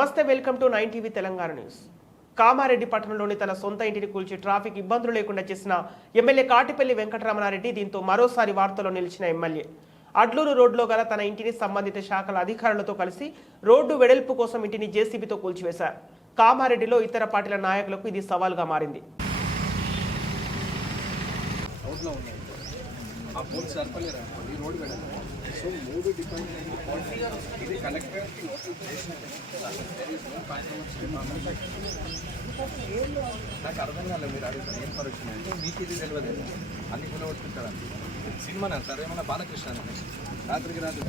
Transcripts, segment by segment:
నమస్తే welcome to nine TV Telangana news. Kamareddy పట్టణంలోని తన సొంత ఇంటిని కూల్చి ట్రాఫిక్ ఇబ్బందులు లేకుండా చేసిన ఎమ్మెల్యే కాటిపల్లి వెంకటరమణారెడ్డి దీంతో మరోసారి వార్తలో నిలిచిన ఎమ్మెల్యే. అడ్లూరు రోడ్లో గల తన ఇంటిని సంబంధిత శాఖల అధికారులతో కలిసి రోడ్డు వెడల్పు కోసం ఇంటిని జేసీబీతో కూల్చివేశారు. కామారెడ్డిలో ఇతర పార్టీల నాయకులకు ఇది సవాల్గా మారింది. ఆ పోల్ సరిపలేరు? ఈ రోడ్ వెళ్ళాలి సో మూడు డిపార్ట్మెంట్ ఇది కలెక్టర్కి నాకు అర్థం కాలేదు మీరు అడుగుతారు ఏం పరీక్ష అంటే మీకు ఇది తెలియదు. అన్ని పిలవట్టుకుంటారండి సినిమానా? సార్ ఏమన్నా బాలకృష్ణ రాత్రికి రాత్రి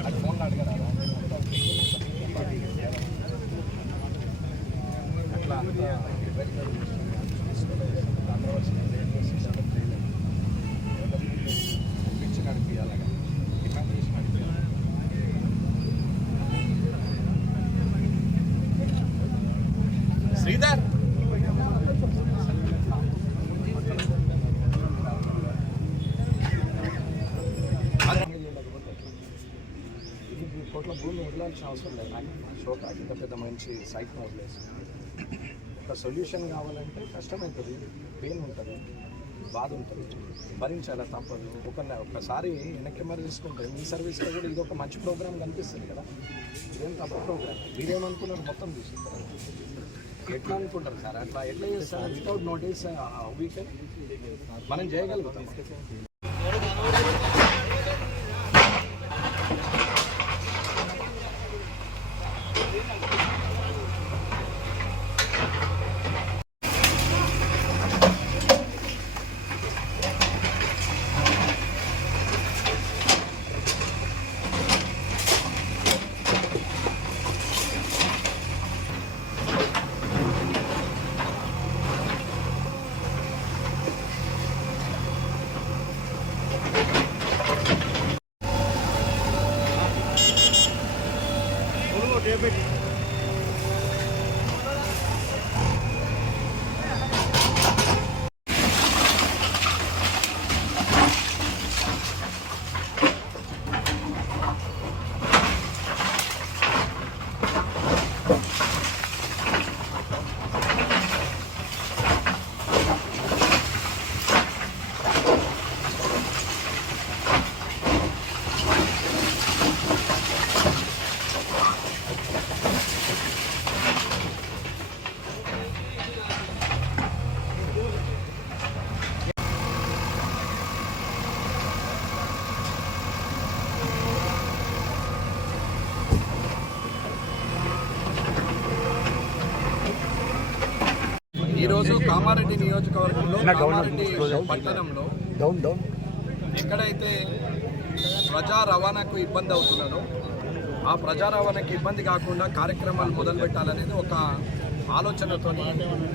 అది ఫోన్లో అడగరా? అట్లా అంతా. శ్రీధర్ ఇది కోట్ల భూమి వదలాల్సిన అవసరం లేదు నాకు షోక ఇంత పెద్ద మంచి సైట్ వదిలేసి ఒక సొల్యూషన్ కావాలంటే కష్టమవుతుంది పెయిన్ ఉంటుంది బాధ ఉంటుంది భరించాలి తప్పదు ఒక ఒకసారి వెనక్కి మరి తీసుకుంటే మీ సర్వీస్లో కూడా ఇది ఒక మంచి ప్రోగ్రామ్ కనిపిస్తుంది కదా ఇదేం తప్ప ప్రోగ్రామ్ మీరేమనుకున్నారు మొత్తం తీసుకుంటారు ఎట్లా అనుకుంటారు సార్? అట్లా ఎట్లా చేస్తారు? వితౌట్ నోటీస్ వీకెండ్ మనం చేయగలుగుతాం. ದಯವಿಟ್ಟು ఈరోజు కామారెడ్డి నియోజకవర్గంలో కామారెడ్డి పట్టణంలో డౌన్ డౌన్ ఎక్కడైతే ప్రజా రవాణాకు ఇబ్బంది అవుతున్నదో ఆ ప్రజా రవాణాకి ఇబ్బంది కాకుండా కార్యక్రమాలు మొదలు పెట్టాలనేది ఒక ఆలోచనతో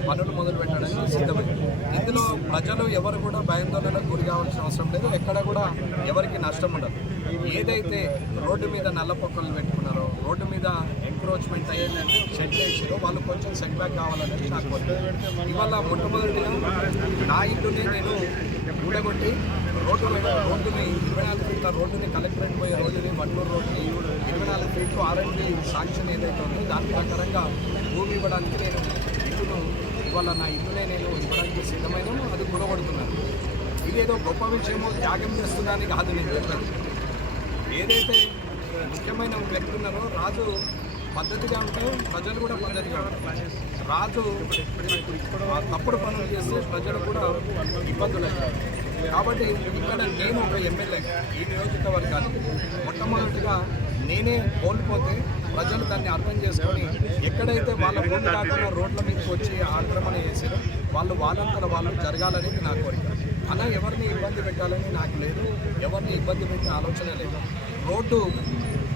పనులు మొదలు పెట్టడానికి సిద్ధమైంది. ఇందులో ప్రజలు ఎవరు కూడా భయాందోళనకు గురి కావాల్సిన అవసరం లేదు. ఎక్కడ కూడా ఎవరికి నష్టం ఉండదు. ఏదైతే రోడ్డు మీద నల్ల పొక్కలు పెట్టుకున్నారో రోడ్డు మీద ఎంక్రోచ్మెంట్ అయ్యేదంటే షెడ్ వేసారో వాళ్ళు కొంచెం సెట్ బ్యాక్ కావాలనేది నాకు. ఇవాళ మొట్టమొదటిగా నా ఇంటిని నేను ఊడగొట్టి రోడ్డు రోడ్డుని ఇరవై నాలుగు ఫీట్ల రోడ్డుని కలెక్టరేట్ పోయే రోడ్డుని వడ్లూరు రోడ్డుని ఇరవై నాలుగు ఫీట్లు ఆర్ఎండ్బి శాంక్షన్ ఏదైతే ఉందో దాని ప్రకారంగా భూమి ఇవ్వడానికి నేను ఇల్లును ఇవాళ నా ఇల్లునే నేను ఇవ్వడానికి సిద్ధమైన అది కూడగొడుతున్నాను ఇదేదో గొప్ప విషయమో త్యాగం చేస్తుందని కాదు నేను ఏదైతే ముఖ్యమైన వ్యక్తి ఉన్నారో. రాజు పద్ధతిగా ఉంటే ప్రజలు కూడా పద్ధతిగా ఉంటారు. రాజు తప్పుడు పనులు చేస్తే ప్రజలు కూడా ఇబ్బందులు అవుతారు. కాబట్టి ఇక్కడ నేను ఒక ఎమ్మెల్యే ఈ నియోజకవర్గానికి. మొట్టమొదటిగా నేనే కోల్పోతే ప్రజలు దాన్ని అర్థం చేసుకొని ఎక్కడైతే వాళ్ళ భూమి కాకుండా రోడ్ల మీదకి వచ్చి ఆక్రమణ చేసారో వాళ్ళు వాళ్ళంతా వాళ్ళు జరగాలనేది నా కోరిక. అలా ఎవరిని ఇబ్బంది పెట్టాలని నాకు లేదు. ఎవరిని ఇబ్బంది పెట్టిన ఆలోచన లేదు. రోడ్డు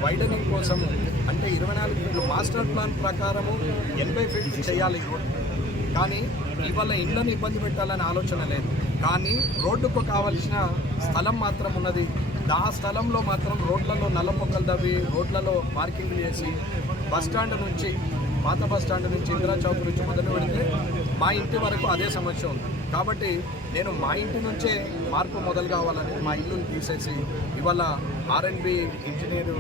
వైడనింగ్ కోసము అంటే ఇరవై నాలుగు ఫీట్లు మాస్టర్ ప్లాన్ ప్రకారము ఎనభై ఫీట్లు చేయాలి. రోడ్డు కానీ ఇవాళ ఇళ్ళను ఇబ్బంది పెట్టాలనే ఆలోచన లేదు. కానీ రోడ్డుకు కావలసిన స్థలం మాత్రం ఉన్నది. ఆ స్థలంలో మాత్రం రోడ్లలో నల్ల మొక్కలు తవ్వి రోడ్లలో పార్కింగ్ చేసి బస్ స్టాండ్ నుంచి పాత బస్ స్టాండ్ నుంచి ఇందిరా చౌక్ నుంచి మొదలు పెడితే మా ఇంటి వరకు అదే సమస్య ఉంది. కాబట్టి నేను మా ఇంటి నుంచే మార్పు మొదలు కావాలని మా ఇల్లుని తీసేసి ఇవాళ ఆర్ఎండ్బి ఇంజనీర్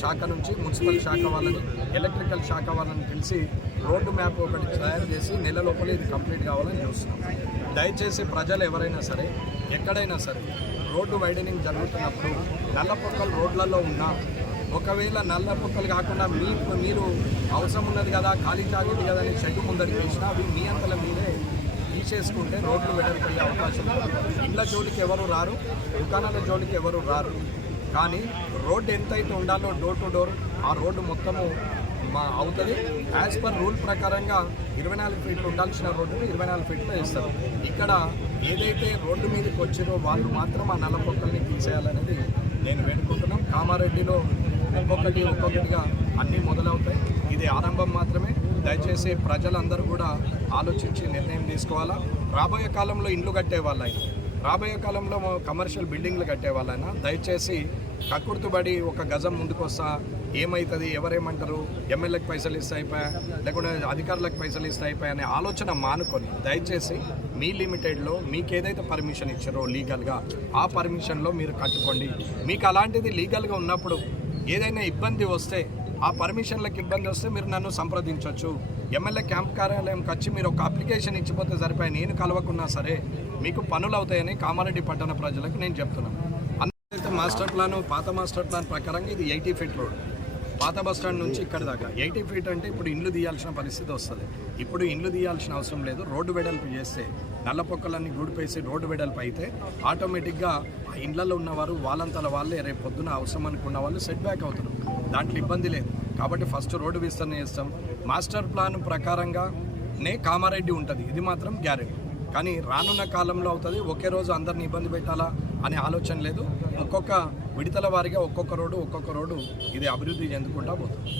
శాఖ నుంచి మున్సిపల్ శాఖ వాళ్ళని ఎలక్ట్రికల్ శాఖ వాళ్ళని కలిసి రోడ్డు మ్యాప్ ఒకటి తయారు చేసి నెల లోపల ఇది కంప్లీట్ కావాలని చూస్తున్నాం దయచేసి ప్రజలు ఎవరైనా సరే ఎక్కడైనా సరే రోడ్డు వైడనింగ్ జరుగుతున్నప్పుడు నల్లపొక్కలు రోడ్లలో ఉన్నా ఒకవేళ నల్ల పొక్కలు కాకుండా మీకు మీరు అవసరం ఉన్నది కదా ఖాళీ తాగేది కదా అని చెట్టు ముందరికి వేసినా అవి మీ అంతల మీరే తీసేసుకుంటే రోడ్లు వెళ్ళగలిగే అవకాశం ఉంది. ఇళ్ళ జోలికి ఎవరు రారు దుకాణాల జోలికి ఎవరు రారు కానీ రోడ్డు ఎంతైతే ఉండాలో డోర్ టు డోర్ ఆ రోడ్డు మొత్తము మా అవుతుంది. యాజ్ పర్ రూల్ ప్రకారంగా ఇరవై నాలుగు ఫీట్లు ఉండాల్సిన రోడ్డుని ఇరవై నాలుగు ఫీట్లో ఇస్తారు ఇక్కడ ఏదైతే రోడ్డు మీదకి వచ్చిరో వాళ్ళు మాత్రం ఆ నల్లపొక్కల్ని తీసేయాలనేది నేను వేడుకుంటున్నాం. కామారెడ్డిలో ఒక్కొక్కటి ఒక్కొక్కటిగా అన్నీ మొదలవుతాయి. ఇది ఆరంభం మాత్రమే. దయచేసి ప్రజలందరూ కూడా ఆలోచించి నిర్ణయం తీసుకోవాలా? రాబోయే కాలంలో ఇండ్లు కట్టే వాళ్ళైనా రాబోయే కాలంలో కమర్షియల్ బిల్డింగ్లు కట్టే వాళ్ళైనా దయచేసి కక్కుర్తుబడి ఒక గజం ముందుకొస్తా. ఏమవుతుంది ఎవరేమంటారు? ఎమ్మెల్యేకి పైసలు ఇస్తే అయిపోయా? లేకుంటే అధికారులకు పైసలు ఇస్తే అయిపోయా అనే ఆలోచన మానుకొని దయచేసి మీ లిమిటెడ్లో మీకు ఏదైతే పర్మిషన్ ఇచ్చారో లీగల్గా ఆ పర్మిషన్లో మీరు కట్టుకోండి. మీకు అలాంటిది లీగల్గా ఉన్నప్పుడు ఏదైనా ఇబ్బంది వస్తే ఆ పర్మిషన్లకు ఇబ్బంది వస్తే మీరు నన్ను సంప్రదించవచ్చు ఎమ్మెల్యే క్యాంప్ కార్యాలయంకి వచ్చి మీరు ఒక అప్లికేషన్ ఇచ్చిపోతే సరిపోయి? నేను కలవకున్నా సరే మీకు పనులు అవుతాయని కామారెడ్డి పట్టణ ప్రజలకు నేను చెప్తున్నాను. అయితే మాస్టర్ ప్లాన్ పాత మాస్టర్ ప్లాన్ ప్రకారంగా ఇది ఎయిటీ ఫీట్ రోడ్. పాత బస్ స్టాండ్ నుంచి ఇక్కడ దాకా. ఎయిటీ ఫీట్ అంటే ఇప్పుడు ఇండ్లు తీయాల్సిన పరిస్థితి వస్తుంది. ఇప్పుడు ఇండ్లు తీయాల్సిన అవసరం లేదు. రోడ్డు వెడల్పు చేస్తే నల్ల పొక్కలన్నీ గూడిపేసి రోడ్డు వెడల్పు అయితే ఆటోమేటిక్గా ఆ ఇండ్లలో ఉన్నవారు వాళ్ళంతల వాళ్ళే రేపు పొద్దున అవసరం అనుకున్న వాళ్ళు సెట్ బ్యాక్ అవుతారు. దాంట్లో ఇబ్బంది లేదు. కాబట్టి ఫస్ట్ రోడ్డు విస్తరణ చేస్తాం. మాస్టర్ ప్లాన్ ప్రకారంగా నే కామారెడ్డి ఉంటుంది. ఇది మాత్రం గ్యారెంటీ. కానీ రానున్న కాలంలో అవుతుంది. ఒకే రోజు అందరిని ఇబ్బంది పెట్టాలా అనే ఆలోచన లేదు. ఒక్కొక్క విడతల వారిగా ఒక్కొక్క రోడ్డు ఒక్కొక్క రోడ్డు ఇది అభివృద్ధి చెందుకుంటా పోతుంది.